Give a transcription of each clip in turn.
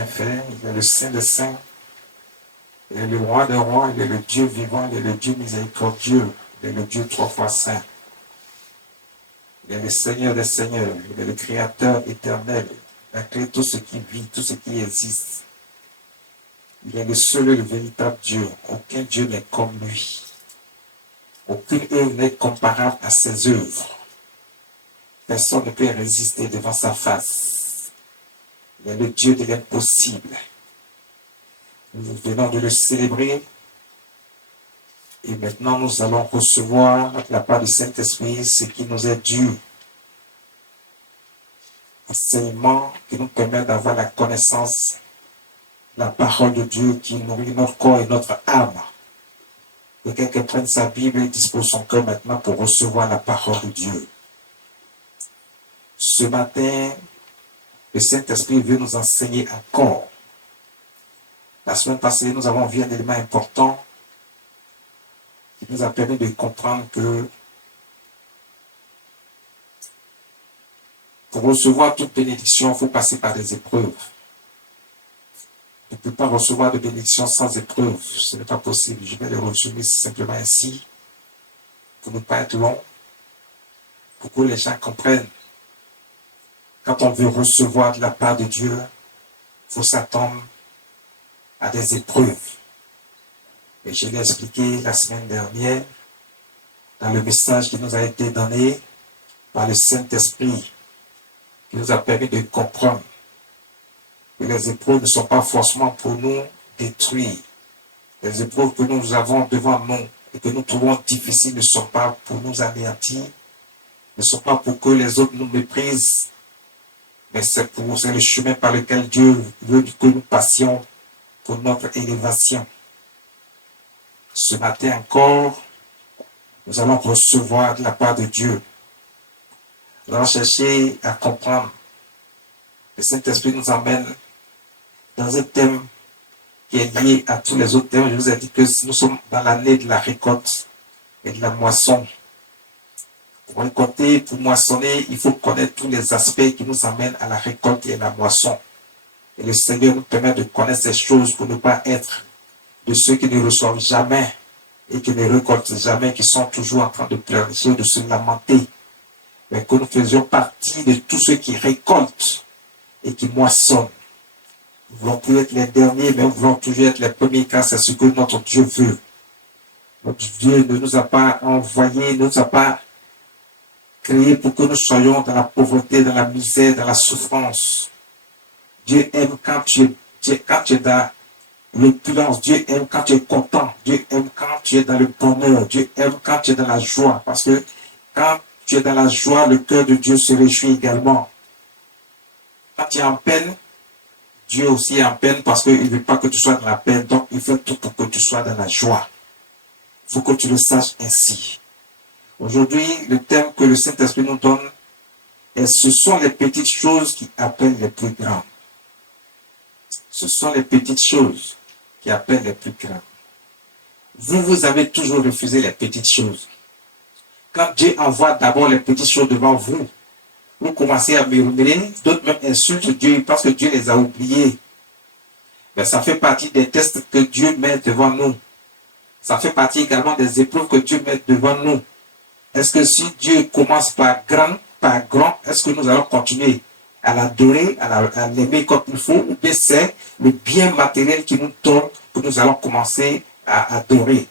bien fait, il est le Saint des Saints, il est le Roi des Rois, il est le Dieu vivant, il est le Dieu miséricordieux, il est le Dieu trois fois saint. Il est le Seigneur des Seigneurs, il est le Créateur éternel, il a créé tout ce qui vit, tout ce qui existe. Il est le seul et le véritable Dieu. Aucun Dieu n'est comme lui. Aucune œuvre n'est comparable à ses œuvres. Personne ne peut résister devant sa face. Il est le Dieu de l'impossible. Nous venons de le célébrer. Et maintenant, nous allons recevoir de la part du Saint-Esprit ce qui nous est dû. Enseignement qui nous permet d'avoir la connaissance, la parole de Dieu qui nourrit notre corps et notre âme. Que quelqu'un prenne sa Bible et dispose son cœur maintenant pour recevoir la parole de Dieu. Ce matin, le Saint-Esprit veut nous enseigner encore. La semaine passée, nous avons vu un élément important qui nous a permis de comprendre que pour recevoir toute bénédiction, il faut passer par des épreuves. On ne peut pas recevoir de bénédiction sans épreuve. Ce n'est pas possible. Je vais le résumer simplement ainsi, pour ne pas être long, pour que les gens comprennent. Quand on veut recevoir de la part de Dieu, il faut s'attendre à des épreuves. Et je l'ai expliqué la semaine dernière, dans le message qui nous a été donné par le Saint-Esprit, qui nous a permis de comprendre que les épreuves ne sont pas forcément pour nous détruire. Les épreuves que nous avons devant nous et que nous trouvons difficiles ne sont pas pour nous anéantir, ne sont pas pour que les autres nous méprisent, mais c'est le chemin par lequel Dieu veut que nous passions pour notre élévation. Ce matin encore, nous allons recevoir de la part de Dieu. Nous allons chercher à comprendre. Le Saint-Esprit nous emmène dans un thème qui est lié à tous les autres thèmes. Je vous ai dit que nous sommes dans l'année de la récolte et de la moisson. Pour récolter, pour moissonner, il faut connaître tous les aspects qui nous amènent à la récolte et à la moisson. Et le Seigneur nous permet de connaître ces choses pour ne pas être de ceux qui ne reçoivent jamais et qui ne récoltent jamais, qui sont toujours en train de pleurer, de se lamenter. Mais que nous faisions partie de tous ceux qui récoltent et qui moissonnent. Nous voulons plus être les derniers, mais nous voulons toujours être les premiers, car c'est ce que notre Dieu veut. Notre Dieu ne nous a pas envoyés, ne nous a pas créés pour que nous soyons dans la pauvreté, dans la misère, dans la souffrance. Dieu aime quand tu es dans l'opulence. Dieu aime quand tu es content. Dieu aime quand tu es dans le bonheur. Dieu aime quand tu es dans la joie. Parce que quand tu es dans la joie, le cœur de Dieu se réjouit également. Quand tu es en peine, Dieu aussi est en peine parce qu'il ne veut pas que tu sois dans la peine. Donc, il fait tout pour que tu sois dans la joie. Il faut que tu le saches ainsi. Aujourd'hui, le thème que le Saint-Esprit nous donne, ce sont les petites choses qui appellent les plus grandes. Ce sont les petites choses qui appellent les plus grandes. Vous avez toujours refusé les petites choses. Quand Dieu envoie d'abord les petites choses devant vous, vous commencez à murmurer, d'autres même insultent Dieu parce que Dieu les a oubliés. Mais ça fait partie des tests que Dieu met devant nous. Ça fait partie également des épreuves que Dieu met devant nous. Est-ce que si Dieu commence par grand, est-ce que nous allons continuer à l'adorer, à l'aimer comme il faut, ou bien c'est le bien matériel qui nous donne que nous allons commencer à adorer?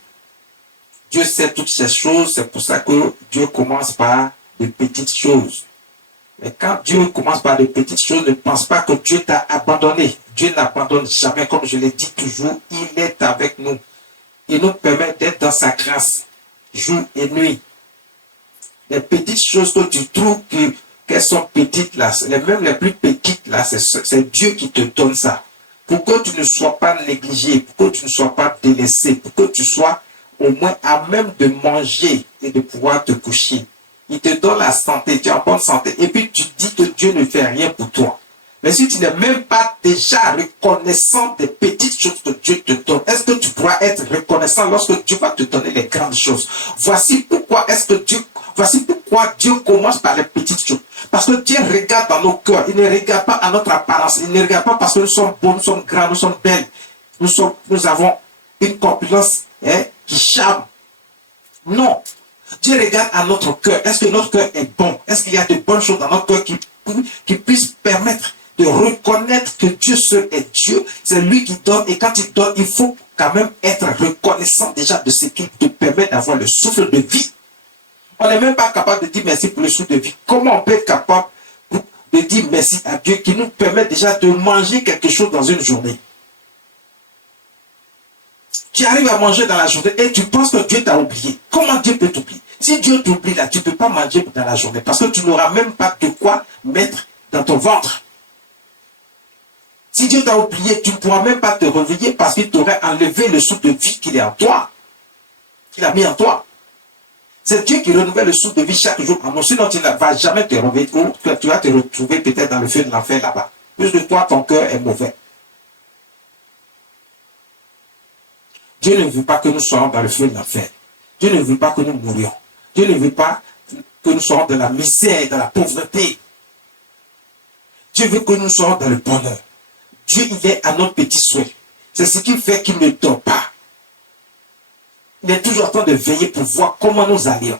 Dieu sait toutes ces choses, c'est pour ça que Dieu commence par de petites choses. Mais quand Dieu commence par de petites choses, ne pense pas que Dieu t'a abandonné. Dieu n'abandonne jamais, comme je l'ai dit toujours, il est avec nous. Il nous permet d'être dans sa grâce, jour et nuit. Les petites choses que tu trouves qu'elles sont petites là, même les plus petites là, c'est Dieu qui te donne ça. Pour que tu ne sois pas négligé, pour que tu ne sois pas délaissé, pour que tu sois au moins à même de manger et de pouvoir te coucher. Il te donne la santé, tu es en bonne santé, et puis tu dis que Dieu ne fait rien pour toi. Mais si tu n'es même pas déjà reconnaissant des petites choses que Dieu te donne, est-ce que tu pourras être reconnaissant lorsque Dieu va te donner les grandes choses? Voici pourquoi Dieu commence par les petites choses. Parce que Dieu regarde dans nos cœurs. Il ne regarde pas à notre apparence. Il ne regarde pas parce que nous sommes beaux, nous sommes grands, nous sommes belles. Nous avons une corpulence qui charme. Non. Dieu regarde à notre cœur. Est-ce que notre cœur est bon? Est-ce qu'il y a de bonnes choses dans notre cœur qui puissent permettre de reconnaître que Dieu seul est Dieu? C'est lui qui donne. Et quand il donne, il faut quand même être reconnaissant déjà de ce qui te permet d'avoir le souffle de vie. On n'est même pas capable de dire merci pour le souffle de vie. Comment on peut être capable de dire merci à Dieu qui nous permet déjà de manger quelque chose dans une journée? Tu arrives à manger dans la journée et tu penses que Dieu t'a oublié. Comment Dieu peut t'oublier? Si Dieu t'oublie là, tu ne peux pas manger dans la journée parce que tu n'auras même pas de quoi mettre dans ton ventre. Si Dieu t'a oublié, tu ne pourras même pas te réveiller parce qu'il t'aurait enlevé le souffle de vie qu'il est en toi, qu'il a mis en toi. C'est Dieu qui renouvelle le souffle de vie chaque jour en nous. Sinon, tu ne vas jamais te réveiller. Tu vas te retrouver peut-être dans le feu de l'enfer là-bas. Plus de toi, ton cœur est mauvais. Dieu ne veut pas que nous soyons dans le feu de l'enfer. Dieu ne veut pas que nous mourions. Dieu ne veut pas que nous soyons dans la misère, dans la pauvreté. Dieu veut que nous soyons dans le bonheur. Dieu, il est à notre petit souhait. C'est ce qui fait qu'il ne dort pas. Il est toujours en train de veiller pour voir comment nous allions.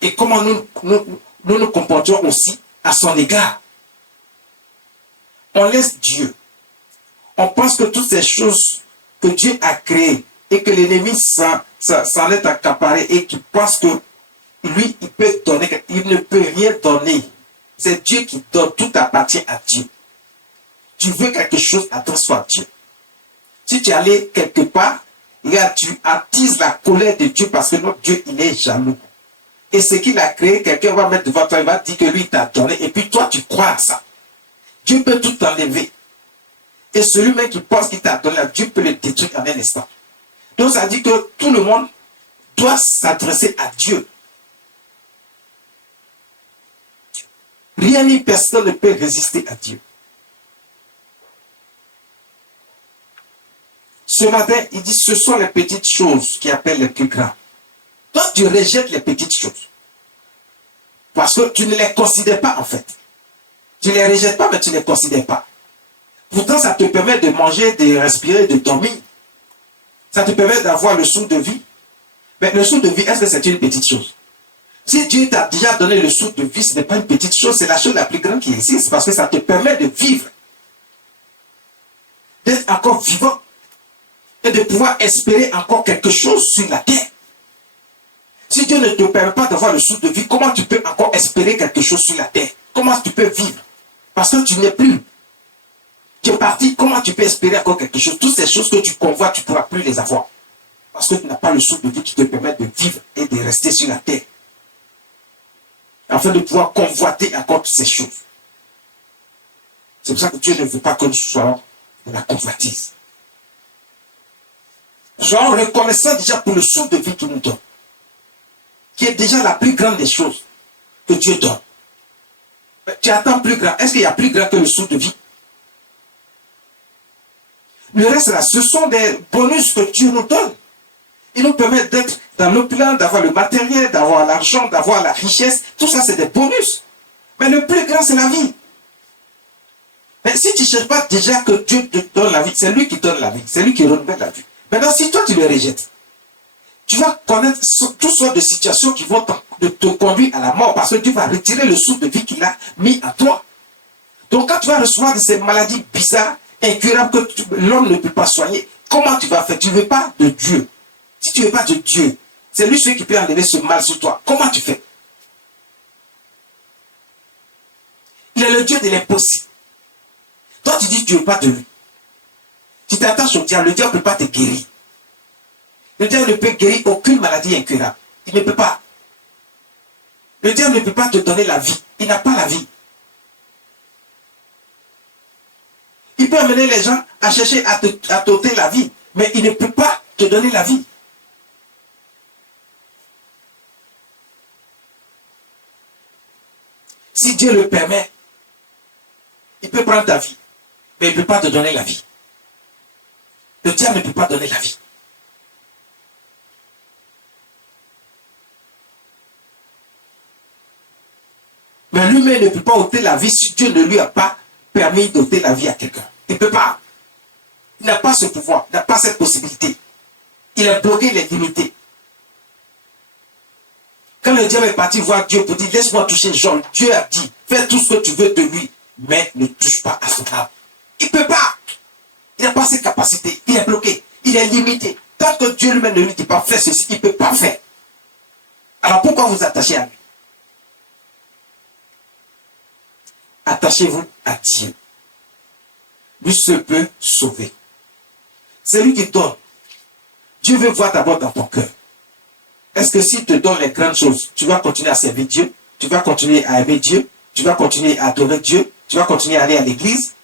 Et comment nous comportions aussi à son égard. On laisse Dieu. On pense que toutes ces choses que Dieu a créées et que l'ennemi s'en est accaparé et qui pense que lui, il peut donner, il ne peut rien donner. C'est Dieu qui donne, tout appartient à Dieu. Tu veux quelque chose, adresse-toi à Dieu. Si tu es allé quelque part, regarde, tu attises la colère de Dieu parce que notre Dieu, il est jaloux. Et ce qu'il a créé, quelqu'un va mettre devant toi, il va dire que lui, il t'a donné. Et puis toi, tu crois à ça. Dieu peut tout enlever. Et celui-même qui pense qu'il t'a donné, Dieu peut le détruire en un instant. Donc ça dit que tout le monde doit s'adresser à Dieu. Rien ni personne ne peut résister à Dieu. Ce matin, il dit, ce sont les petites choses qui appellent les plus grands. Toi, tu rejettes les petites choses. Parce que tu ne les considères pas, en fait. Tu ne les rejettes pas, mais tu ne les considères pas. Pourtant, ça te permet de manger, de respirer, de dormir. Ça te permet d'avoir le souffle de vie. Mais le souffle de vie, est-ce que c'est une petite chose? Si Dieu t'a déjà donné le souffle de vie, ce n'est pas une petite chose, c'est la chose la plus grande qui existe parce que ça te permet de vivre. D'être encore vivant. Et de pouvoir espérer encore quelque chose sur la terre. Si Dieu ne te permet pas d'avoir le souffle de vie, comment tu peux encore espérer quelque chose sur la terre? Comment tu peux vivre? Parce que tu n'es plus. Tu es parti, comment tu peux espérer encore quelque chose? Toutes ces choses que tu convoites, tu ne pourras plus les avoir. Parce que tu n'as pas le souffle de vie qui te permet de vivre et de rester sur la terre. Afin de pouvoir convoiter encore toutes ces choses. C'est pour ça que Dieu ne veut pas que nous soyons de la convoitise. Soyons reconnaissants déjà pour le souffle de vie qu'il nous donne. Qui est déjà la plus grande des choses que Dieu donne. Mais tu attends plus grand. Est-ce qu'il y a plus grand que le souffle de vie? Le reste là, ce sont des bonus que Dieu nous donne. Il nous permet d'être dans nos plans, d'avoir le matériel, d'avoir l'argent, d'avoir la richesse. Tout ça, c'est des bonus. Mais le plus grand, c'est la vie. Mais si tu ne cherches pas déjà que Dieu te donne la vie, c'est lui qui donne la vie. C'est lui qui renouvelle la vie. Maintenant, si toi, tu le rejettes, tu vas connaître toutes sortes de situations qui vont te conduire à la mort parce que tu vas retirer le souffle de vie qu'il a mis à toi. Donc, quand tu vas recevoir de ces maladies bizarres, incurables, que l'homme ne peut pas soigner, comment tu vas faire? Tu ne veux pas de Dieu. Si tu ne veux pas de Dieu, c'est lui celui qui peut enlever ce mal sur toi. Comment tu fais? Il est le Dieu de l'impossible. Toi, tu dis que tu ne veux pas de lui. Tu t'attaches au diable, le diable ne peut pas te guérir. Le diable ne peut guérir aucune maladie incurable. Il ne peut pas. Le diable ne peut pas te donner la vie. Il n'a pas la vie. Il peut amener les gens à chercher à t'ôter la vie, mais il ne peut pas te donner la vie. Si Dieu le permet, il peut prendre ta vie, mais il ne peut pas te donner la vie. Le diable ne peut pas donner la vie. Mais lui-même ne peut pas ôter la vie si Dieu ne lui a pas permis d'ôter la vie à quelqu'un. Il ne peut pas. Il n'a pas ce pouvoir, il n'a pas cette possibilité. Il est bloqué, il est limité. Quand le diable est parti voir Dieu pour dire, laisse-moi toucher Jean, Dieu a dit, fais tout ce que tu veux de lui, mais ne touche pas à son âme. Il ne peut pas. Il n'a pas ses capacités. Il est bloqué. Il est limité. Tant que Dieu lui-même ne lui dit pas, fais ceci, il ne peut pas faire. Alors pourquoi vous attachez à lui? Attachez-vous à Dieu. Lui seul peut sauver. C'est lui qui donne. Dieu veut voir d'abord dans ton cœur. Est-ce que s'il te donne les grandes choses, tu vas continuer à servir Dieu? Tu vas continuer à aimer Dieu? Tu vas continuer à adorer Dieu? Tu vas continuer à aller à l'église?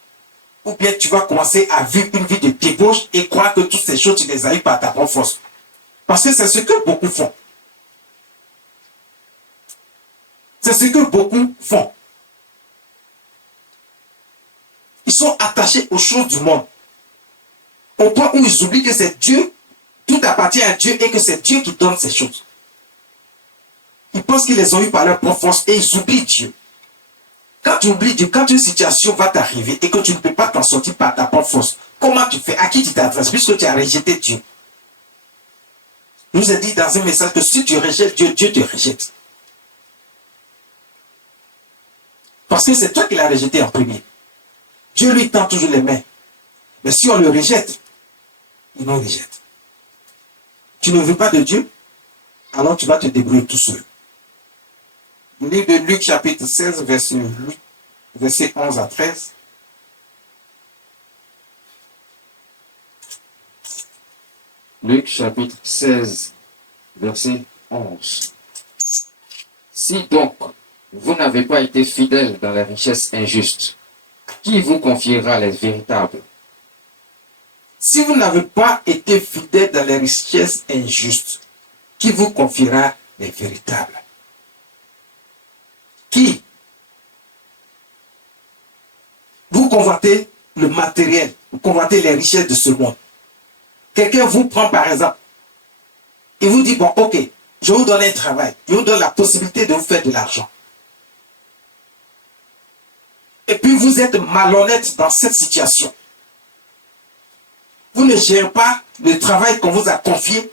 Ou bien tu vas commencer à vivre une vie de débauche et croire que toutes ces choses, tu les as eues par ta propre force? Parce que c'est ce que beaucoup font. C'est ce que beaucoup font. Ils sont attachés aux choses du monde. Au point où ils oublient que c'est Dieu, tout appartient à Dieu et que c'est Dieu qui donne ces choses. Ils pensent qu'ils les ont eues par leur propre force et ils oublient Dieu. Quand tu oublies Dieu, quand une situation va t'arriver et que tu ne peux pas t'en sortir par ta propre force, comment tu fais? À qui tu t'adresses puisque tu as rejeté Dieu? Je vous ai dit dans un message que si tu rejettes Dieu, Dieu te rejette. Parce que c'est toi qui l'as rejeté en premier. Dieu lui tend toujours les mains. Mais si on le rejette, il nous rejette. Tu ne veux pas de Dieu, alors tu vas te débrouiller tout seul. Le livre de Luc chapitre 16, verset 11 à 13. Luc chapitre 16, verset 11. Si donc vous n'avez pas été fidèles dans la richesse injuste, qui vous confiera les véritables? Si vous n'avez pas été fidèle dans les richesses injustes, qui vous confiera les véritables? Qui? Vous convoitez le matériel, vous convoitez les richesses de ce monde. Quelqu'un vous prend par exemple, et vous dit, bon, ok, je vous donne un travail, je vous donne la possibilité de vous faire de l'argent. Et puis vous êtes malhonnête dans cette situation. Vous ne gérez pas le travail qu'on vous a confié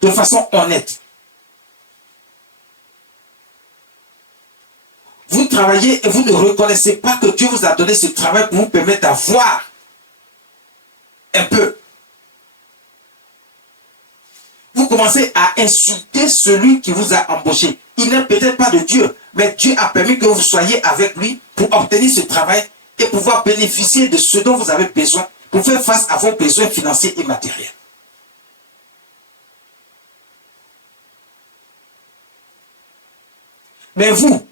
de façon honnête. Vous travaillez et vous ne reconnaissez pas que Dieu vous a donné ce travail pour vous permettre d'avoir un peu. Vous commencez à insulter celui qui vous a embauché. Il n'est peut-être pas de Dieu, mais Dieu a permis que vous soyez avec lui pour obtenir ce travail et pouvoir bénéficier de ce dont vous avez besoin pour faire face à vos besoins financiers et matériels. Mais vous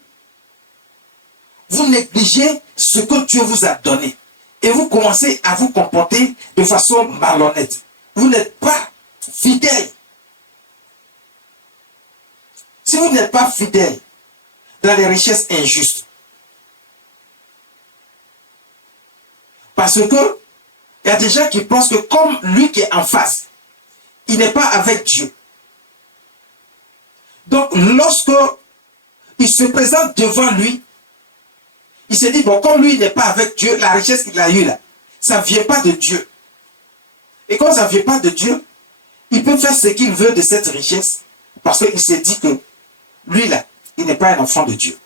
négligez ce que Dieu vous a donné et vous commencez à vous comporter de façon malhonnête. Vous n'êtes pas fidèle. Si vous n'êtes pas fidèle dans les richesses injustes, parce que il y a des gens qui pensent que comme lui qui est en face, il n'est pas avec Dieu. Donc lorsque il se présente devant lui, il se dit, bon, comme lui n'est pas avec Dieu, la richesse qu'il a eue là, ça ne vient pas de Dieu. Et comme ça ne vient pas de Dieu, il peut faire ce qu'il veut de cette richesse parce qu'il se dit que lui là, il n'est pas un enfant de Dieu.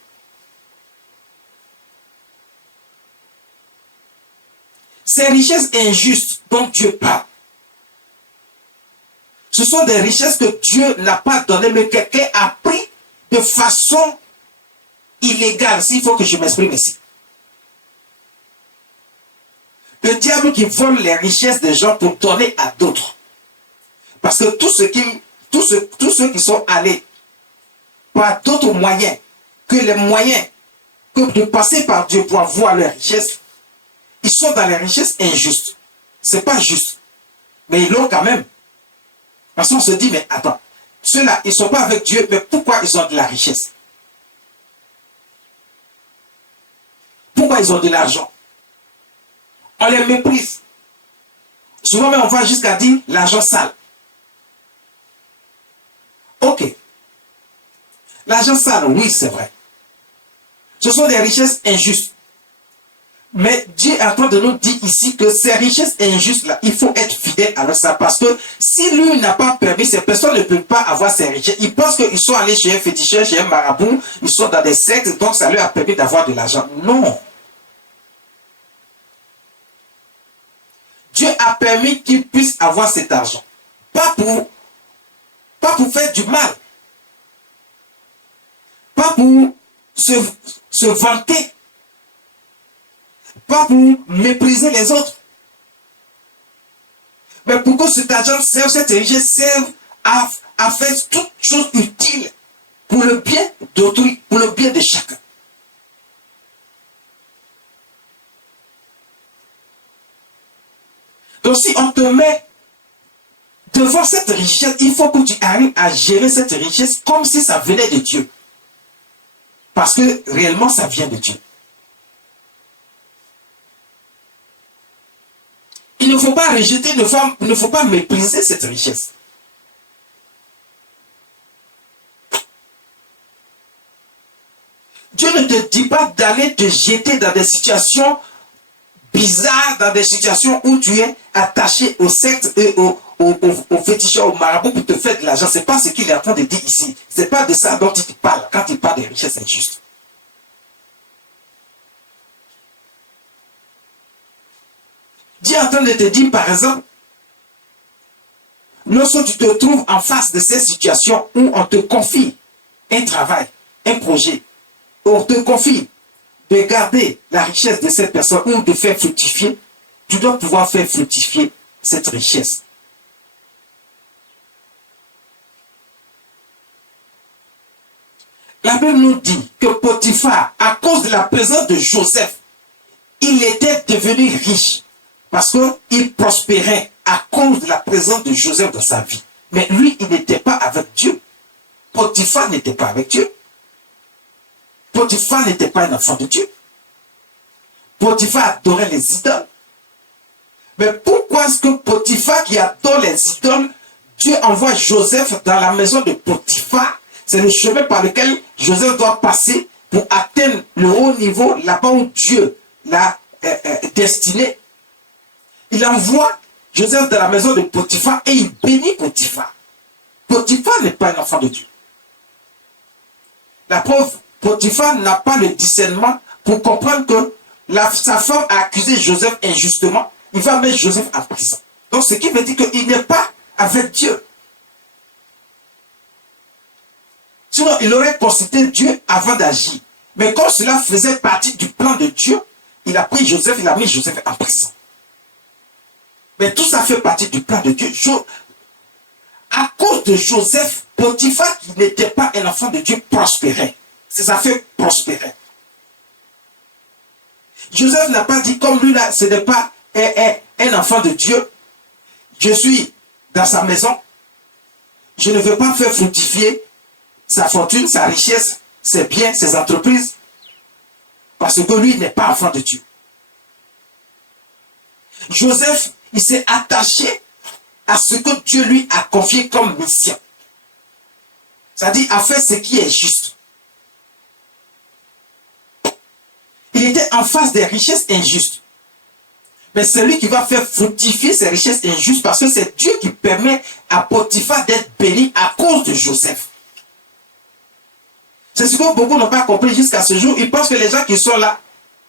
Ces richesses injustes dont Dieu parle, ce sont des richesses que Dieu n'a pas données, mais quelqu'un a pris de façon illégale, s'il faut que je m'exprime ici. Le diable qui vole les richesses des gens pour donner à d'autres. Parce que tous ceux qui sont allés par d'autres moyens que les moyens que de passer par Dieu pour avoir leur richesse, ils sont dans les richesses injustes. C'est pas juste. Mais ils l'ont quand même. Parce qu'on se dit, mais attends, ceux-là, ils ne sont pas avec Dieu, mais pourquoi ils ont de la richesse? Pourquoi ils ont de l'argent? On les méprise. Souvent même on va jusqu'à dire l'argent sale. Ok. L'argent sale, oui, c'est vrai. Ce sont des richesses injustes. Mais Dieu est en train de nous dire ici que ces richesses injustes-là, il faut être fidèle à ça. Parce que si lui n'a pas permis, ces personnes ne peuvent pas avoir ces richesses. Ils pensent qu'ils sont allés chez un féticheur, chez un marabout, ils sont dans des sectes, donc ça leur a permis d'avoir de l'argent. Non. Dieu a permis qu'ils puissent avoir cet argent. Pas pour faire du mal. Pas pour se vanter. Pas pour mépriser les autres. Mais pour que cet argent serve, cette richesse serve à faire toutes choses utiles pour le bien d'autrui, pour le bien de chacun. Donc si on te met devant cette richesse, il faut que tu arrives à gérer cette richesse comme si ça venait de Dieu. Parce que réellement, ça vient de Dieu. Il ne faut pas rejeter, il ne faut pas mépriser cette richesse. Dieu ne te dit pas d'aller te jeter dans des situations bizarres, dans des situations où tu es attaché aux sectes et aux féticheurs, aux marabouts pour te faire de l'argent. Ce n'est pas ce qu'il est en train de dire ici. Ce n'est pas de ça dont il parle quand il parle des richesses injustes. Dieu est en train de te dire, par exemple, lorsque tu te trouves en face de ces situations où on te confie un travail, un projet, on te confie de garder la richesse de cette personne ou de faire fructifier, tu dois pouvoir faire fructifier cette richesse. La Bible nous dit que Potiphar, à cause de la présence de Joseph, il était devenu riche parce qu'il prospérait à cause de la présence de Joseph dans sa vie. Mais lui, il n'était pas avec Dieu. Potiphar n'était pas avec Dieu. Potiphar n'était pas un enfant de Dieu. Potiphar adorait les idoles. Mais pourquoi est-ce que Potiphar qui adore les idoles, Dieu envoie Joseph dans la maison de Potiphar? C'est le chemin par lequel Joseph doit passer pour atteindre le haut niveau, là-bas où Dieu l'a destiné. Il envoie Joseph dans la maison de Potiphar et il bénit Potiphar. Potiphar n'est pas un enfant de Dieu. La preuve, Potiphar n'a pas le discernement pour comprendre que sa femme a accusé Joseph injustement. Il va mettre Joseph en prison. Donc ce qui veut dire qu'il n'est pas avec Dieu. Sinon, il aurait consulté Dieu avant d'agir. Mais comme cela faisait partie du plan de Dieu, il a pris Joseph, il a mis Joseph en prison. Mais tout ça fait partie du plan de Dieu. À cause de Joseph, Potiphar, qui n'était pas un enfant de Dieu, prospérait. Ses affaires prospéraient. Joseph n'a pas dit, comme lui là, ce n'est pas un enfant de Dieu. Je suis dans sa maison. Je ne veux pas faire fructifier sa fortune, sa richesse, ses biens, ses entreprises. Parce que lui n'est pas enfant de Dieu. Joseph, il s'est attaché à ce que Dieu lui a confié comme mission. C'est-à-dire à faire ce qui est juste. Il était en face des richesses injustes. Mais c'est lui qui va faire fructifier ces richesses injustes parce que c'est Dieu qui permet à Potiphar d'être béni à cause de Joseph. C'est ce que beaucoup n'ont pas compris jusqu'à ce jour. Ils pensent que les gens qui sont là,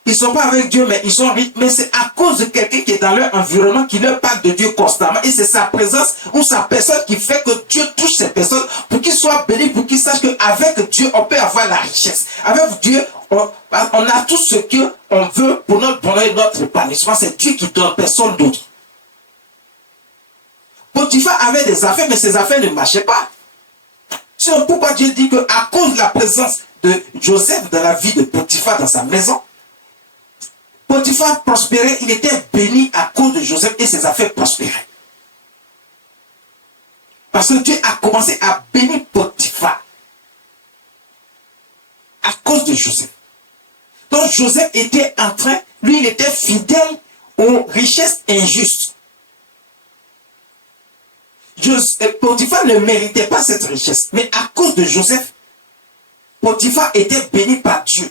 ils ne sont pas avec Dieu, mais ils sont riches. Mais c'est à cause de quelqu'un qui est dans leur environnement qui leur parle de Dieu constamment. Et c'est sa présence ou sa personne qui fait que Dieu touche ces personnes pour qu'ils soient bénis, pour qu'ils sachent qu'avec Dieu, on peut avoir la richesse. Avec Dieu, on a tout ce qu'on veut pour notre bonheur et notre épanouissement. C'est Dieu qui donne, personne d'autre. Potiphar avait des affaires, mais ses affaires ne marchaient pas. C'est pourquoi Dieu dit qu'à cause de la présence de Joseph dans la vie de Potiphar dans sa maison, Potiphar prospérait, il était béni à cause de Joseph et ses affaires prospéraient. Parce que Dieu a commencé à bénir Potiphar à cause de Joseph. Donc Joseph était en train, lui il était fidèle aux richesses injustes. Potiphar ne méritait pas cette richesse, mais à cause de Joseph, Potiphar était béni par Dieu.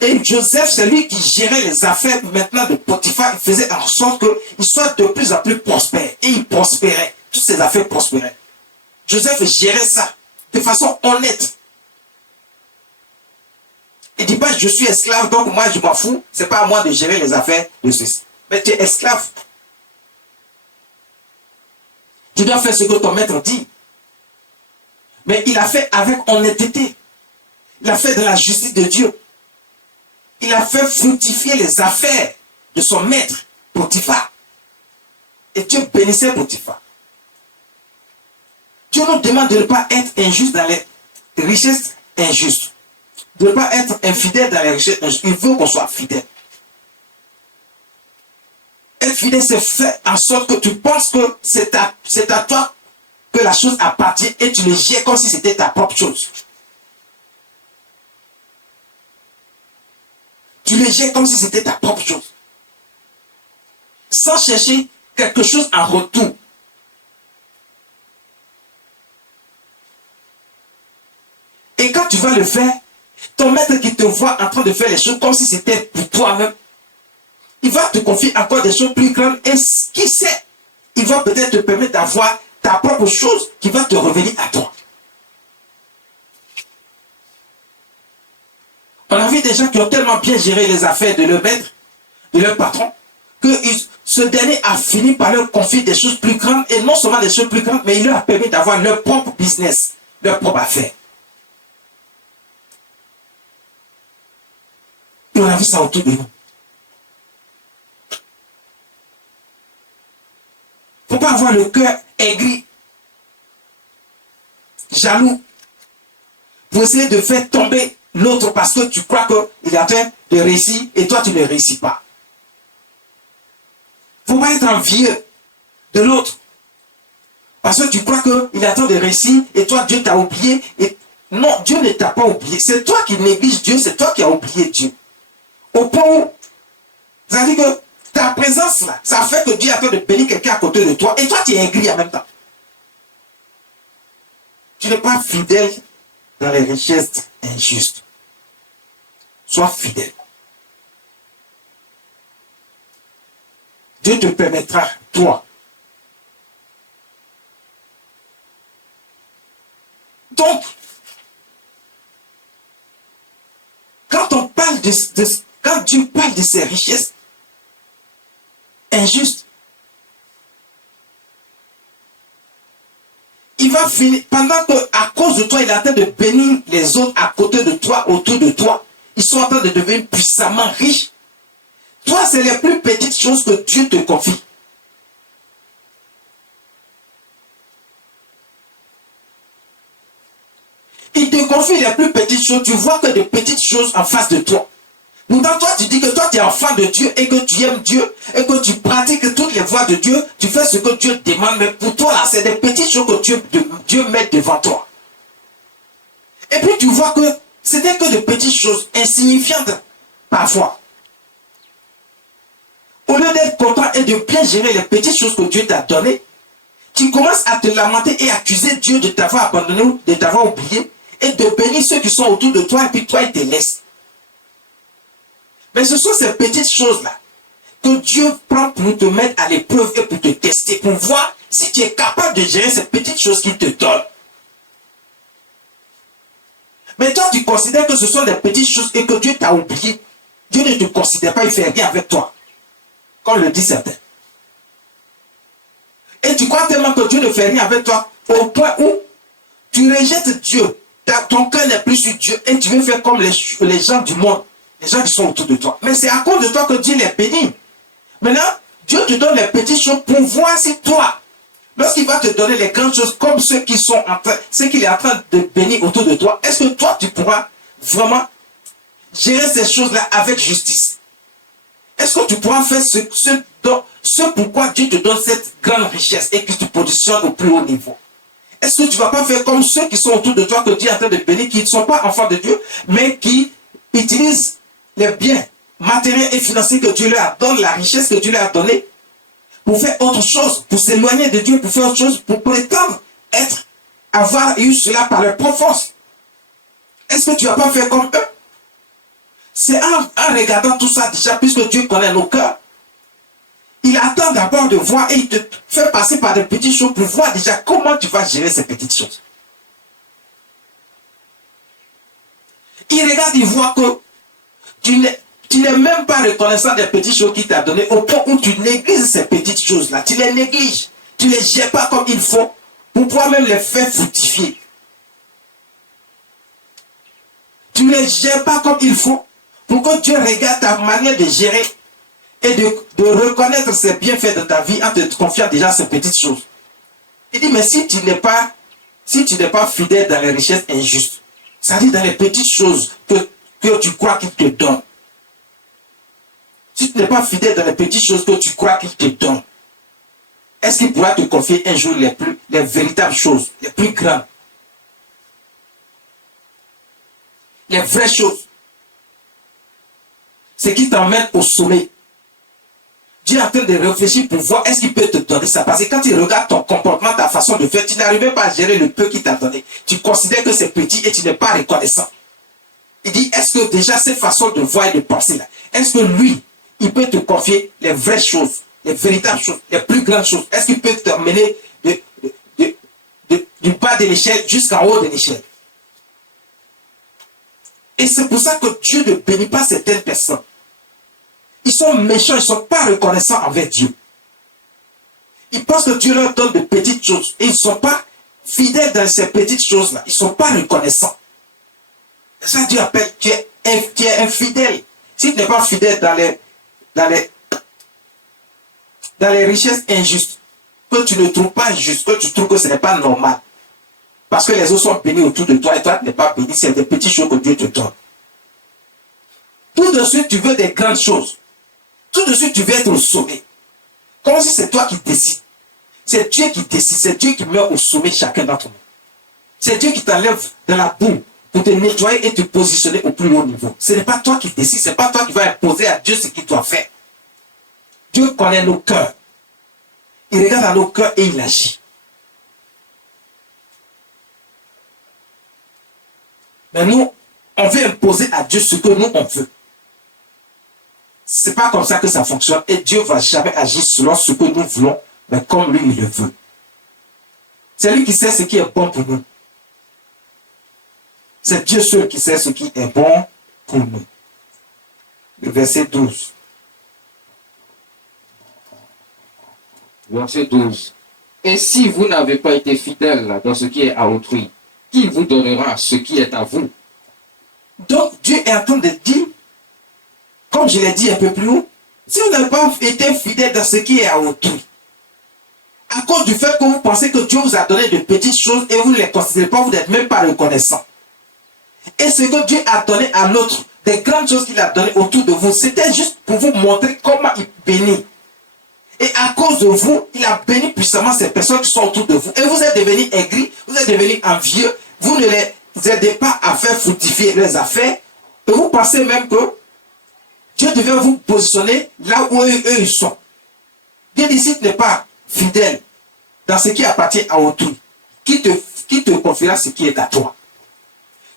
Et Joseph, c'est lui qui gérait les affaires maintenant de Potiphar. Il faisait en sorte qu'il soit de plus en plus prospère. Et il prospérait. Toutes ses affaires prospéraient. Joseph gérait ça de façon honnête. Il ne dit pas je suis esclave, donc moi je m'en fous. C'est pas à moi de gérer les affaires de ceci. Mais tu es esclave. Tu dois faire ce que ton maître dit. Mais il a fait avec honnêteté. Il a fait de la justice de Dieu. Il a fait fructifier les affaires de son maître, Potiphar. Et Dieu bénissait Potiphar. Dieu nous demande de ne pas être injuste dans les richesses injustes. De ne pas être infidèle dans les richesses injustes. Il veut qu'on soit fidèle. Être fidèle, c'est faire en sorte que tu penses que c'est à toi que la chose appartient et tu le gères comme si c'était ta propre chose. Tu le gères comme si c'était ta propre chose. Sans chercher quelque chose en retour. Et quand tu vas le faire, ton maître qui te voit en train de faire les choses comme si c'était pour toi-même, il va te confier encore des choses plus grandes et qui sait, il va peut-être te permettre d'avoir ta propre chose qui va te revenir à toi. On a vu des gens qui ont tellement bien géré les affaires de leur maître, de leur patron, que ce dernier a fini par leur confier des choses plus grandes, et non seulement des choses plus grandes, mais il leur a permis d'avoir leur propre business, leur propre affaire. Et on a vu ça autour de nous. Il ne faut pas avoir le cœur aigri, jaloux, pour essayer de faire tomber l'autre parce que tu crois qu'il est en train de réussir et toi tu ne réussis pas. Il ne faut pas être envieux de l'autre parce que tu crois qu'il est en train de réussir et toi Dieu t'a oublié. Et non, Dieu ne t'a pas oublié. C'est toi qui négliges Dieu, c'est toi qui as oublié Dieu. Au point où, ça veut dire que ta présence là, ça fait que Dieu est en train de bénir quelqu'un à côté de toi et toi tu es aigri en même temps. Tu n'es pas fidèle dans les richesses injustes. Sois fidèle. Dieu te permettra, toi. Donc, quand on parle quand Dieu parle de ces richesses injustes, il va finir, pendant que à cause de toi, il est en train de bénir les autres à côté de toi, autour de toi. Ils sont en train de devenir puissamment riches. Toi, c'est les plus petites choses que Dieu te confie. Il te confie les plus petites choses. Tu vois que des petites choses en face de toi. Pourtant, toi, tu dis que toi, tu es enfant de Dieu et que tu aimes Dieu et que tu pratiques toutes les voies de Dieu. Tu fais ce que Dieu demande. Mais pour toi, là, c'est des petites choses que Dieu met devant toi. Et puis, tu vois que ce n'est que de petites choses insignifiantes, parfois. Au lieu d'être content et de bien gérer les petites choses que Dieu t'a données, tu commences à te lamenter et accuser Dieu de t'avoir abandonné, de t'avoir oublié, et de bénir ceux qui sont autour de toi, et puis toi, il te laisse. Mais ce sont ces petites choses-là que Dieu prend pour te mettre à l'épreuve et pour te tester, pour voir si tu es capable de gérer ces petites choses qu'il te donne. Mais toi, tu considères que ce sont des petites choses et que Dieu t'a oublié. Dieu ne te considère pas, il ne fait rien avec toi. Comme le dit certains. Et tu crois tellement que Dieu ne fait rien avec toi, au point où tu rejettes Dieu. Ton cœur n'est plus sur Dieu et tu veux faire comme les gens du monde, les gens qui sont autour de toi. Mais c'est à cause de toi que Dieu les bénit. Maintenant, Dieu te donne les petites choses pour voir si toi, lorsqu'il va te donner les grandes choses comme ceux qui sont en train, ceux qu'il est en train de bénir autour de toi, est-ce que toi tu pourras vraiment gérer ces choses-là avec justice? Est-ce que tu pourras faire ce pourquoi Dieu te donne cette grande richesse et que tu positionnes au plus haut niveau? Est-ce que tu ne vas pas faire comme ceux qui sont autour de toi que Dieu est en train de bénir, qui ne sont pas enfants de Dieu, mais qui utilisent les biens matériels et financiers que Dieu leur donne, la richesse que Dieu leur a donnée, pour faire autre chose, pour s'éloigner de Dieu, pour faire autre chose, pour prétendre avoir eu cela par leur propre force? Est-ce que tu ne vas pas faire comme eux? C'est en regardant tout ça déjà, puisque Dieu connaît nos cœurs. Il attend d'abord de voir et il te fait passer par des petites choses pour voir déjà comment tu vas gérer ces petites choses. Il regarde, il voit que tu n'es même pas reconnaissant des petites choses qu'il t'a données au point où tu négliges ces petites choses-là. Tu les négliges. Tu ne les gères pas comme il faut pour pouvoir même les faire fructifier. Tu ne les gères pas comme il faut pour que Dieu regarde ta manière de gérer et de reconnaître ses bienfaits de ta vie en te confiant déjà ces petites choses. Il dit, mais si tu n'es pas fidèle dans les richesses injustes, c'est-à-dire dans les petites choses que tu crois qu'il te donne, si tu n'es pas fidèle dans les petites choses que tu crois qu'il te donne, est-ce qu'il pourra te confier un jour les véritables choses, les plus grandes, les vraies choses, ce qui t'emmène au sommet? Dieu est en train de réfléchir pour voir est-ce qu'il peut te donner ça. Parce que quand il regarde ton comportement, ta façon de faire, tu n'arrives pas à gérer le peu qu'il t'a donné. Tu considères que c'est petit et tu n'es pas reconnaissant. Il dit, est-ce que déjà cette façon de voir et de penser là, est-ce que lui, il peut te confier les vraies choses, les véritables choses, les plus grandes choses? Est-ce qu'il peut t'emmener du bas de l'échelle jusqu'en haut de l'échelle? Et c'est pour ça que Dieu ne bénit pas certaines personnes. Ils sont méchants, ils ne sont pas reconnaissants envers Dieu. Ils pensent que Dieu leur donne de petites choses et ils ne sont pas fidèles dans ces petites choses-là. Ils ne sont pas reconnaissants. Et ça, Dieu appelle, tu es infidèle. Si tu n'es pas fidèle dans les richesses injustes, que tu ne trouves pas juste, que tu trouves que ce n'est pas normal, parce que les autres sont bénis autour de toi et toi tu n'es pas béni, c'est des petites choses que Dieu te donne. Tout de suite, tu veux des grandes choses. Tout de suite, tu veux être au sommet. Comme si c'est toi qui décides. C'est Dieu qui décide. C'est Dieu qui met au sommet chacun d'entre nous. C'est Dieu qui t'enlève de la boue pour te nettoyer et te positionner au plus haut niveau. Ce n'est pas toi qui décides. Ce n'est pas toi qui vas imposer à Dieu ce qu'il doit faire. Dieu connaît nos cœurs. Il regarde à nos cœurs et il agit. Mais nous, on veut imposer à Dieu ce que nous, on veut. C'est pas comme ça que ça fonctionne. Et Dieu ne va jamais agir selon ce que nous voulons, mais comme lui, il le veut. C'est lui qui sait ce qui est bon pour nous. C'est Dieu seul qui sait ce qui est bon pour nous. Le verset 12. Verset 12. Et si vous n'avez pas été fidèle dans ce qui est à autrui, qui vous donnera ce qui est à vous? Donc Dieu est en train de dire, comme je l'ai dit un peu plus haut, si vous n'avez pas été fidèle dans ce qui est à autrui, à cause du fait que vous pensez que Dieu vous a donné de petites choses et vous ne les considérez pas, vous n'êtes même pas reconnaissant. Et ce que Dieu a donné à l'autre, des grandes choses qu'il a données autour de vous, c'était juste pour vous montrer comment il bénit. Et à cause de vous, il a béni puissamment ces personnes qui sont autour de vous. Et vous êtes devenus aigris, vous êtes devenus envieux, vous ne les aidez pas à faire fructifier leurs affaires. Et vous pensez même que Dieu devait vous positionner là où eux ils sont. Dieu dit, si tu n'es pas fidèle dans ce qui appartient à autrui, qui te confiera ce qui est à toi.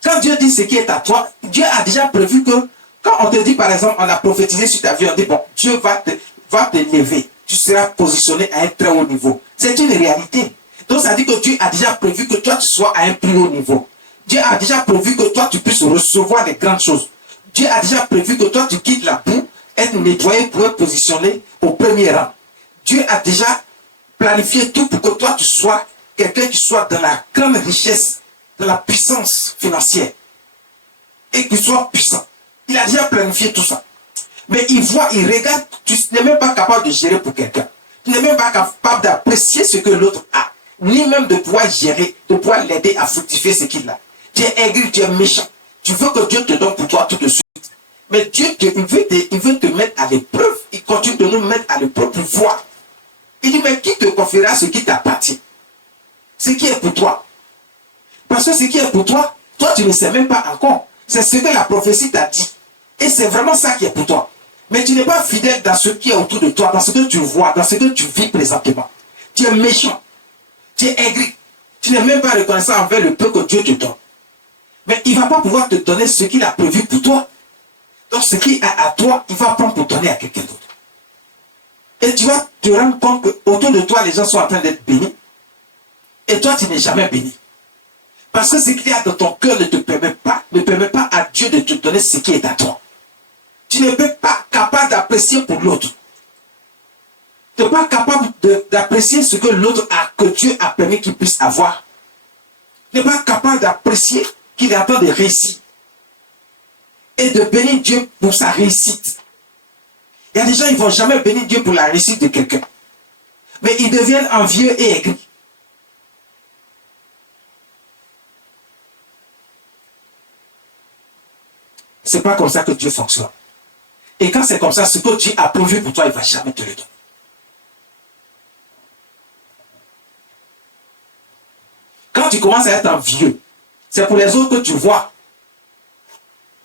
Quand Dieu dit ce qui est à toi, Dieu a déjà prévu que, quand on te dit par exemple, on a prophétisé sur ta vie, on dit, bon, Dieu va te lever, tu seras positionné à un très haut niveau. C'est une réalité. Donc ça dit que Dieu a déjà prévu que toi tu sois à un plus haut niveau. Dieu a déjà prévu que toi tu puisses recevoir des grandes choses. Dieu a déjà prévu que toi tu quittes la boue, être nettoyé pour être positionné au premier rang. Dieu a déjà planifié tout pour que toi tu sois quelqu'un qui soit dans la grande richesse, de la puissance financière. Et qu'il soit puissant. Il a déjà planifié tout ça. Mais il voit, il regarde, tu n'es même pas capable de gérer pour quelqu'un. Tu n'es même pas capable d'apprécier ce que l'autre a. Ni même de pouvoir gérer, de pouvoir l'aider à fructifier ce qu'il a. Tu es aigri, tu es méchant. Tu veux que Dieu te donne pour toi tout de suite. Mais Dieu, il veut te mettre à l'épreuve. Il continue de nous mettre à l'épreuve pour voir. Il dit, mais qui te confiera ce qui t'appartient? Ce qui est pour toi. Parce que ce qui est pour toi, toi tu ne sais même pas encore. C'est ce que la prophétie t'a dit. Et c'est vraiment ça qui est pour toi. Mais tu n'es pas fidèle dans ce qui est autour de toi, dans ce que tu vois, dans ce que tu vis présentement. Tu es méchant. Tu es aigri. Tu n'es même pas reconnaissant envers le peu que Dieu te donne. Mais il ne va pas pouvoir te donner ce qu'il a prévu pour toi. Donc ce qui est à toi, il va prendre pour donner à quelqu'un d'autre. Et tu vas te rendre compte qu'autour de toi, les gens sont en train d'être bénis. Et toi, tu n'es jamais béni. Parce que ce qu'il y a dans ton cœur ne permet pas à Dieu de te donner ce qui est à toi. Tu n'es pas capable d'apprécier pour l'autre. Tu n'es pas capable d'apprécier ce que l'autre a, que Dieu a permis qu'il puisse avoir. Tu n'es pas capable d'apprécier qu'il est en train de réussir. Et de bénir Dieu pour sa réussite. Il y a des gens, ils ne vont jamais bénir Dieu pour la réussite de quelqu'un. Mais ils deviennent envieux et aigris. Ce n'est pas comme ça que Dieu fonctionne. Et quand c'est comme ça, ce que Dieu a prévu pour toi, il ne va jamais te le donner. Quand tu commences à être envieux, c'est pour les autres que tu vois.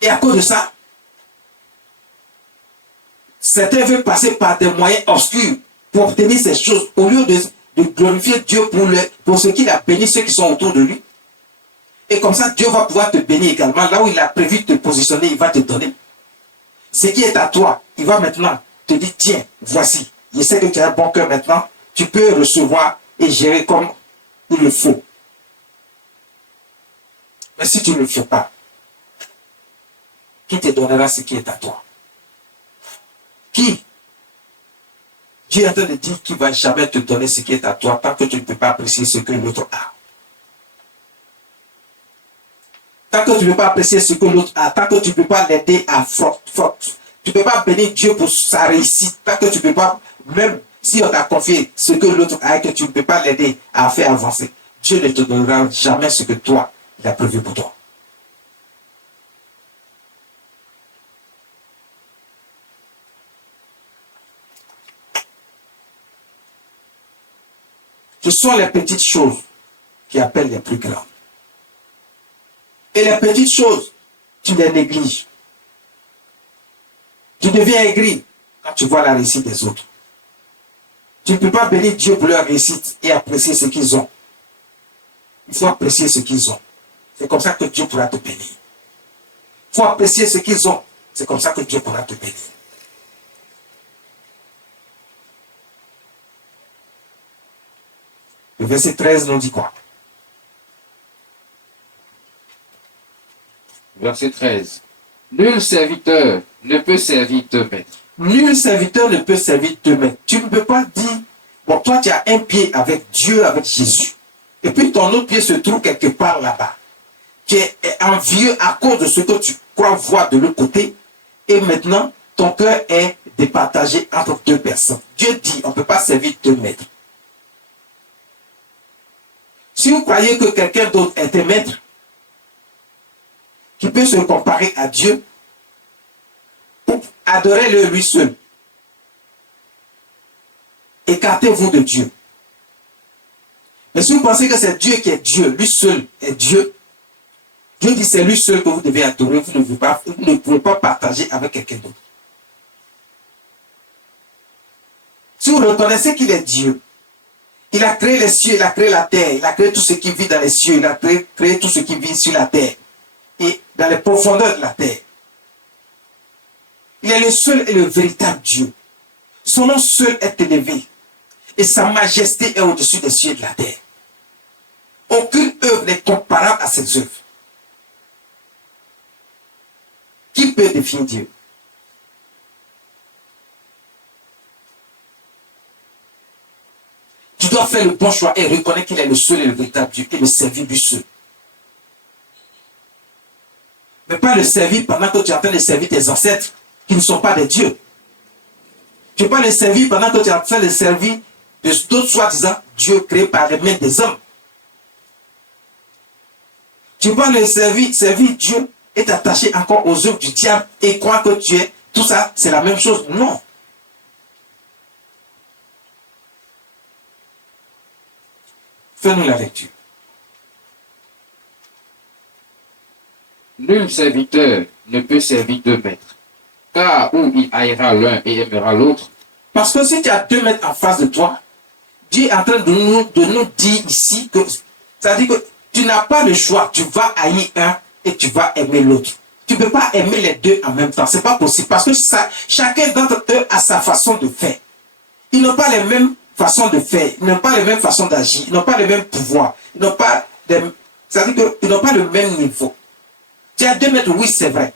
Et à cause de ça, certains veulent passer par des moyens obscurs pour obtenir ces choses, au lieu de glorifier Dieu pour ce qu'il a béni, ceux qui sont autour de lui. Et comme ça, Dieu va pouvoir te bénir également. Là où il a prévu de te positionner, il va te donner. Ce qui est à toi, il va maintenant te dire, tiens, voici. Je sais que tu as un bon cœur maintenant. Tu peux recevoir et gérer comme il le faut. Mais si tu ne le fais pas, qui te donnera ce qui est à toi? Qui? Dieu est en train de dire qu'il ne va jamais te donner ce qui est à toi tant que tu ne peux pas apprécier ce que l'autre a. Tant que tu ne peux pas apprécier ce que l'autre a, tant que tu ne peux pas l'aider à forte, tu ne peux pas bénir Dieu pour sa réussite, tant que tu ne peux pas, même si on t'a confié ce que l'autre a et que tu ne peux pas l'aider à faire avancer, Dieu ne te donnera jamais ce que toi, il a prévu pour toi. Ce sont les petites choses qui appellent les plus grandes. Et les petites choses, tu les négliges. Tu deviens aigri quand tu vois la réussite des autres. Tu ne peux pas bénir Dieu pour leur réussite et apprécier ce qu'ils ont. Il faut apprécier ce qu'ils ont. C'est comme ça que Dieu pourra te bénir. Il faut apprécier ce qu'ils ont. C'est comme ça que Dieu pourra te bénir. Le verset 13 nous dit quoi? Verset 13. Nul serviteur ne peut servir deux maîtres. Nul serviteur ne peut servir deux maîtres. Tu ne peux pas dire, bon, toi tu as un pied avec Dieu, avec Jésus, et puis ton autre pied se trouve quelque part là-bas. Tu es envieux à cause de ce que tu crois voir de l'autre côté, et maintenant ton cœur est départagé entre deux personnes. Dieu dit, on ne peut pas servir deux maîtres. Si vous croyez que quelqu'un d'autre est un maître, qui peut se comparer à Dieu, adorez-le lui seul. Écartez-vous de Dieu. Mais si vous pensez que c'est Dieu qui est Dieu, lui seul est Dieu, Dieu dit c'est lui seul que vous devez adorer, vous ne pouvez pas partager avec quelqu'un d'autre. Si vous reconnaissez qu'il est Dieu, il a créé les cieux, il a créé la terre, il a créé tout ce qui vit dans les cieux, il a créé tout ce qui vit sur la terre et dans les profondeurs de la terre. Il est le seul et le véritable Dieu. Son nom seul est élevé et sa majesté est au-dessus des cieux et de la terre. Aucune œuvre n'est comparable à ses œuvres. Qui peut définir Dieu? Tu dois faire le bon choix et reconnaître qu'il est le seul et le véritable Dieu et le servir lui seul. Mais pas le servir pendant que tu es en train de servir tes ancêtres qui ne sont pas des dieux. Tu ne peux pas les servir pendant que tu es en train de servir d'autres soi-disant dieux créés par les mains des hommes. Tu ne peux pas les servir Dieu et t'attacher encore aux œuvres du diable et croire que tu es, tout ça, c'est la même chose. Non. Fais-nous la lecture. Nul serviteur ne peut servir deux maîtres, car ou il haïra l'un et aimera l'autre. Parce que si tu as deux maîtres en face de toi, Dieu est en train de nous dire ici que ça dit que tu n'as pas le choix, tu vas haïr un et tu vas aimer l'autre. Tu ne peux pas aimer les deux en même temps. Ce n'est pas possible parce que chacun d'entre eux a sa façon de faire. Ils n'ont pas les mêmes façons de faire. Ils n'ont pas les mêmes façons d'agir. Ils n'ont pas les mêmes pouvoirs. Ils n'ont pas c'est-à-dire qu'ils n'ont pas le même niveau. Tu as 2 mètres, oui, c'est vrai.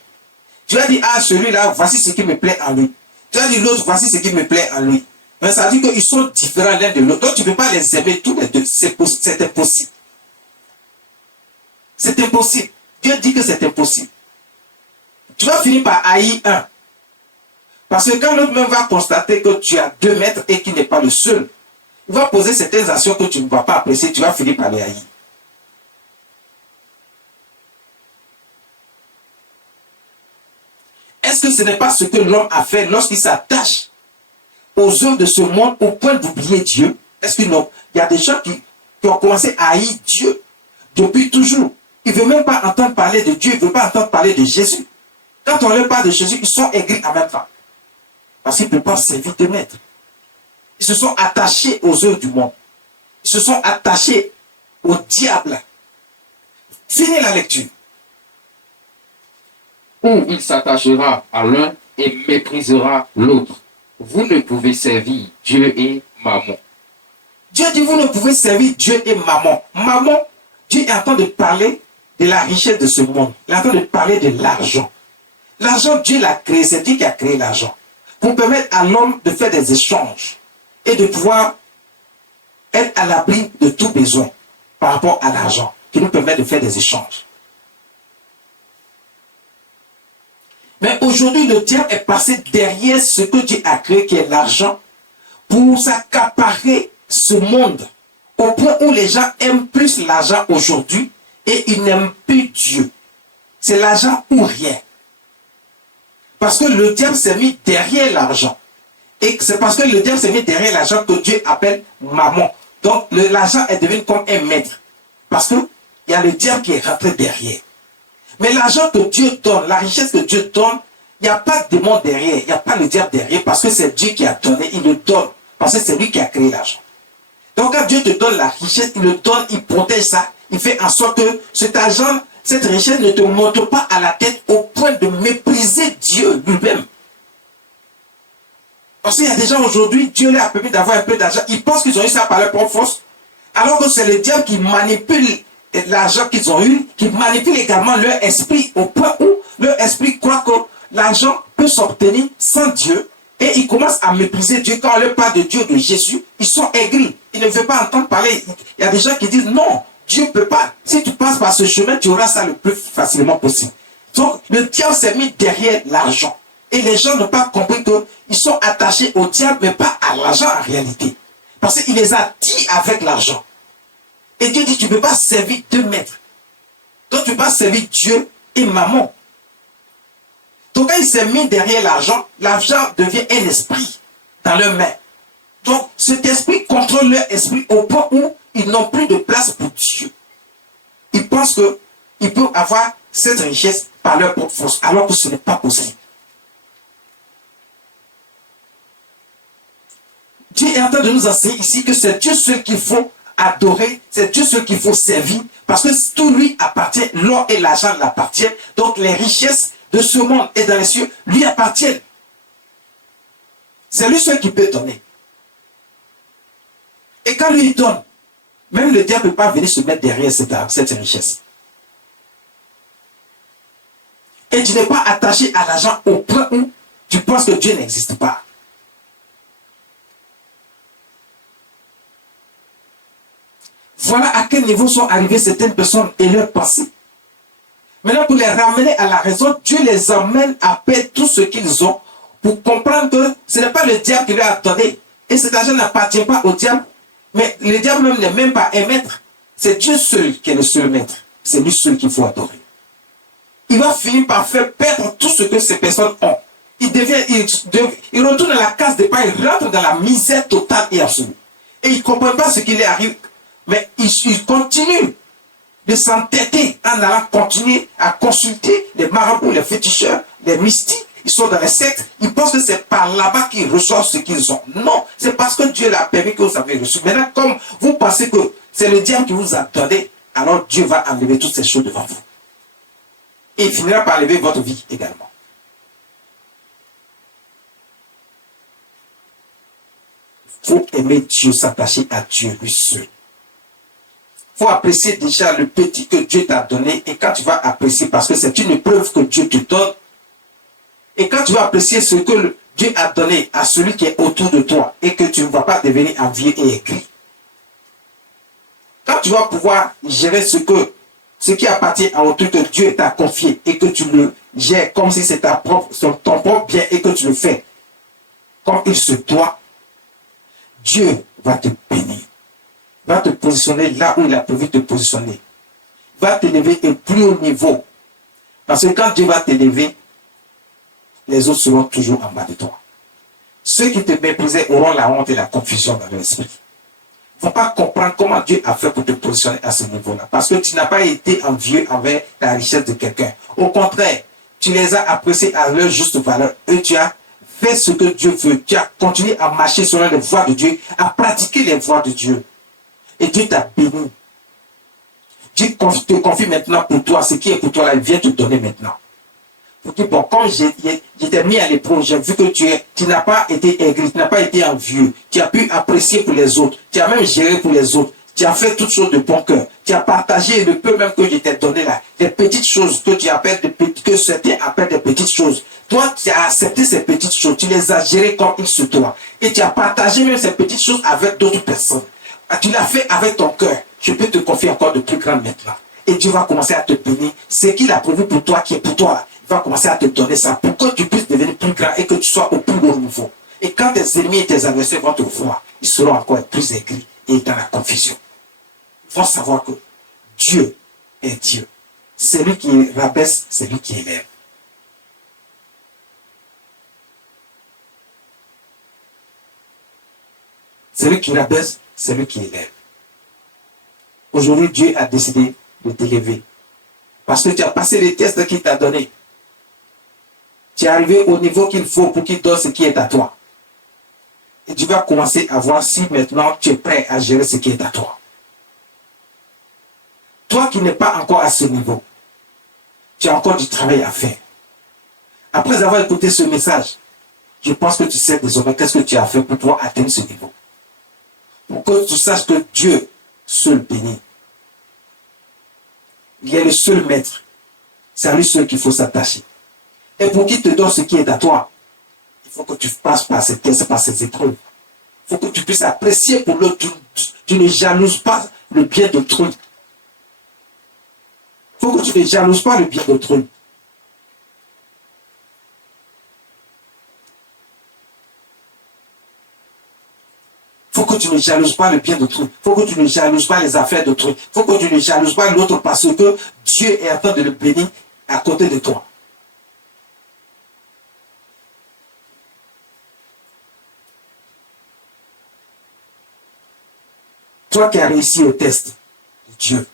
Tu as dit, ah, celui-là, voici ce qui me plaît en lui. Tu as dit l'autre, voici ce qui me plaît en lui. Mais ça veut dire qu'ils sont différents l'un de l'autre. Donc tu ne peux pas les aimer tous les deux. C'est impossible. C'est impossible. Dieu dit que c'est impossible. Tu vas finir par haïr un. Parce que quand l'autre même va constater que tu as 2 mètres et qu'il n'est pas le seul, il va poser certaines actions que tu ne vas pas apprécier, tu vas finir par les haïr. Est-ce que ce n'est pas ce que l'homme a fait lorsqu'il s'attache aux œuvres de ce monde au point d'oublier Dieu? Est-ce que non? Il y a des gens qui ont commencé à haïr Dieu depuis toujours. Ils ne veulent même pas entendre parler de Dieu, ils ne veulent pas entendre parler de Jésus. Quand on leur parle de Jésus, ils sont aigris en même temps. Parce qu'ils ne peuvent pas servir de maître. Ils se sont attachés aux œuvres du monde. Ils se sont attachés au diable. Finis la lecture. Ou il s'attachera à l'un et méprisera l'autre. Vous ne pouvez servir Dieu et Mammon. Dieu dit, vous ne pouvez servir Dieu et Mammon. Mammon, Dieu est en train de parler de la richesse de ce monde. Il est en train de parler de l'argent. L'argent, Dieu l'a créé. C'est Dieu qui a créé l'argent. Pour permettre à l'homme de faire des échanges et de pouvoir être à l'abri de tout besoin par rapport à l'argent, qui nous permet de faire des échanges. Mais aujourd'hui, le diable est passé derrière ce que Dieu a créé, qui est l'argent, pour s'accaparer ce monde, au point où les gens aiment plus l'argent aujourd'hui et ils n'aiment plus Dieu. C'est l'argent ou rien. Parce que le diable s'est mis derrière l'argent. Et c'est parce que le diable s'est mis derrière l'argent que Dieu appelle mammon. Donc l'argent est devenu comme un maître. Parce qu'il y a le diable qui est rentré derrière. Mais l'argent que Dieu donne, la richesse que Dieu donne, il n'y a pas de démon derrière, il n'y a pas le diable derrière, parce que c'est Dieu qui a donné, il le donne. Parce que c'est lui qui a créé l'argent. Donc quand Dieu te donne la richesse, il le donne, il protège ça, il fait en sorte que cet argent, cette richesse ne te monte pas à la tête au point de mépriser Dieu lui-même. Parce qu'il y a des gens aujourd'hui, Dieu leur a permis d'avoir un peu d'argent, ils pensent qu'ils ont eu ça par leur propre force, alors que c'est le diable qui manipule l'argent qu'ils ont eu, qui manipule également leur esprit au point où leur esprit croit que l'argent peut s'obtenir sans Dieu et ils commencent à mépriser Dieu. Quand on leur parle de Dieu, de Jésus, ils sont aigris. Ils ne veulent pas entendre parler. Il y a des gens qui disent non, Dieu ne peut pas. Si tu passes par ce chemin, tu auras ça le plus facilement possible. Donc le diable s'est mis derrière l'argent. Et les gens n'ont pas compris qu'ils sont attachés au diable, mais pas à l'argent en réalité. Parce qu'il les a dit avec l'argent. Et Dieu dit, tu ne peux pas servir 2 maîtres. Donc tu ne peux pas servir Dieu et mammon. Donc quand il s'est mis derrière l'argent devient un esprit dans leurs mains. Donc cet esprit contrôle leur esprit au point où ils n'ont plus de place pour Dieu. Ils pensent qu'ils peuvent avoir cette richesse par leur propre force, alors que ce n'est pas possible. Dieu est en train de nous enseigner ici que c'est Dieu seul qu'il faut adorer, c'est Dieu seul qu'il faut servir, parce que tout lui appartient, l'or et l'argent l'appartiennent, donc les richesses de ce monde et dans les cieux lui appartiennent. C'est lui seul qui peut donner. Et quand lui donne, même le diable ne peut pas venir se mettre derrière cette richesse. Et tu n'es pas attaché à l'argent au point où tu penses que Dieu n'existe pas. Voilà à quel niveau sont arrivées certaines personnes et leurs pensées. Maintenant, pour les ramener à la raison, Dieu les emmène à perdre tout ce qu'ils ont pour comprendre que ce n'est pas le diable qui leur a donné. Et cet argent n'appartient pas au diable. Mais le diable même n'est même pas un maître. C'est Dieu seul qui est le seul maître. C'est lui seul qu'il faut adorer. Il va finir par faire perdre tout ce que ces personnes ont. Il retourne à la case des pas, il rentre dans la misère totale et absolue. Et il ne comprend pas ce qui lui arrive. Mais il continue de s'entêter en allant continuer à consulter les marabouts, les féticheurs, les mystiques. Ils sont dans les sectes. Ils pensent que c'est par là-bas qu'ils reçoivent ce qu'ils ont. Non, c'est parce que Dieu l'a permis que vous avez reçu. Maintenant, comme vous pensez que c'est le diable qui vous a donné, alors Dieu va enlever toutes ces choses devant vous. Et il finira par élever votre vie également. Il faut aimer Dieu, s'attacher à Dieu, lui seul. Il faut apprécier déjà le petit que Dieu t'a donné. Et quand tu vas apprécier, parce que c'est une preuve que Dieu te donne, et quand tu vas apprécier ce que Dieu a donné à celui qui est autour de toi, et que tu ne vas pas devenir envieux et aigri, quand tu vas pouvoir gérer ce qui appartient à autrui que Dieu t'a confié, et que tu le gères comme si c'est ton propre bien, et que tu le fais comme il se doit, Dieu va te bénir, va te positionner là où il a prévu de te positionner, va t'élever au plus haut niveau. Parce que quand Dieu va t'élever, les autres seront toujours en bas de toi. Ceux qui te méprisaient auront la honte et la confusion dans leur esprit. Il ne faut pas comprendre comment Dieu a fait pour te positionner à ce niveau-là. Parce que tu n'as pas été envieux envers la richesse de quelqu'un. Au contraire, tu les as appréciés à leur juste valeur. Et tu as fait ce que Dieu veut. Tu as continué à marcher selon les voies de Dieu, à pratiquer les voies de Dieu. Et Dieu t'a béni. Dieu te confie maintenant pour toi. Ce qui est pour toi là, il vient te donner maintenant. Pour dire, bon, quand j'étais mis à l'épreuve, j'ai vu que tu n'as pas été aigri, tu n'as pas été envieux. Tu as pu apprécier pour les autres. Tu as même géré pour les autres. Tu as fait toutes choses de bon cœur. Tu as partagé le peu même que je t'ai donné là. Des petites choses que tu appelles que certains appellent des petites choses. Toi, tu as accepté ces petites choses. Tu les as gérées comme il se doit. Et tu as partagé même ces petites choses avec d'autres personnes. Tu l'as fait avec ton cœur. Je peux te confier encore de plus grand maintenant. Et Dieu va commencer à te bénir. Ce qu'il a prévu pour toi, qui est pour toi là, il va commencer à te donner ça pour que tu puisses devenir plus grand et que tu sois au plus haut niveau. Et quand tes ennemis et tes adversaires vont te voir, ils seront encore plus aigris et dans la confusion. Ils vont savoir que Dieu est Dieu. C'est lui qui rabaisse, c'est lui qui élève. C'est lui qui rabaisse, c'est lui qui élève. Aujourd'hui, Dieu a décidé de t'élever. Parce que tu as passé les tests qu'il t'a donnés. Tu es arrivé au niveau qu'il faut pour qu'il donne ce qui est à toi. Et tu vas commencer à voir si maintenant tu es prêt à gérer ce qui est à toi. Toi qui n'es pas encore à ce niveau, tu as encore du travail à faire. Après avoir écouté ce message, je pense que tu sais désormais qu'est-ce que tu as fait pour pouvoir atteindre ce niveau. Pour que tu saches que Dieu seul bénit. Il est le seul maître. C'est à lui seul qu'il faut s'attacher. Et pour qu'il te donne ce qui est à toi, il faut que tu passes par ces tests, par ces épreuves. Il faut que tu puisses apprécier pour l'autre. Tu ne jalouses pas le bien d'autrui. Il faut que tu ne jalouses pas le bien d'autrui. Il faut que tu ne jalouses pas le bien d'autrui. Il faut que tu ne jalouses pas les affaires d'autrui. Il faut que tu ne jalouses pas l'autre parce que Dieu est en train de le bénir à côté de toi. Toi qui as réussi au test de Dieu,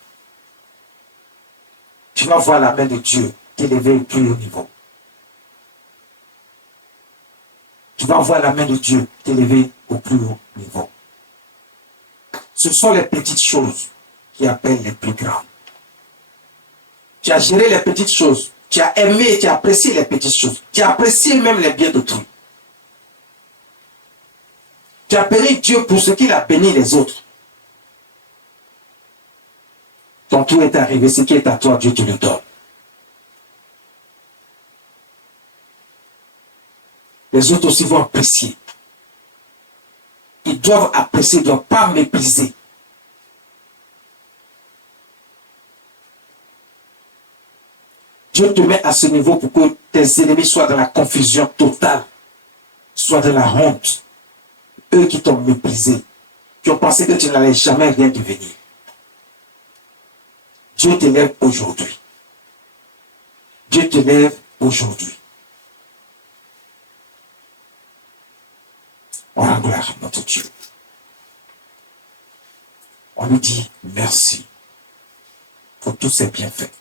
tu vas voir la main de Dieu t'élever au plus haut niveau. Tu vas voir la main de Dieu t'élever au plus haut niveau. Ce sont les petites choses qui appellent les plus grandes. Tu as géré les petites choses. Tu as aimé et tu as apprécié les petites choses. Tu as apprécié même les biens d'autrui. Tu as béni Dieu pour ce qu'il a béni les autres. Ton tour est arrivé, ce qui est à toi, Dieu te le donne. Les autres aussi vont apprécier. Ils doivent apprécier, ils ne doivent pas mépriser. Dieu te met à ce niveau pour que tes ennemis soient dans la confusion totale, soient dans la honte. Eux qui t'ont méprisé, qui ont pensé que tu n'allais jamais rien devenir. Dieu t'élève aujourd'hui. Dieu t'élève aujourd'hui. On rend gloire à notre Dieu. On lui dit merci pour tous ses bienfaits.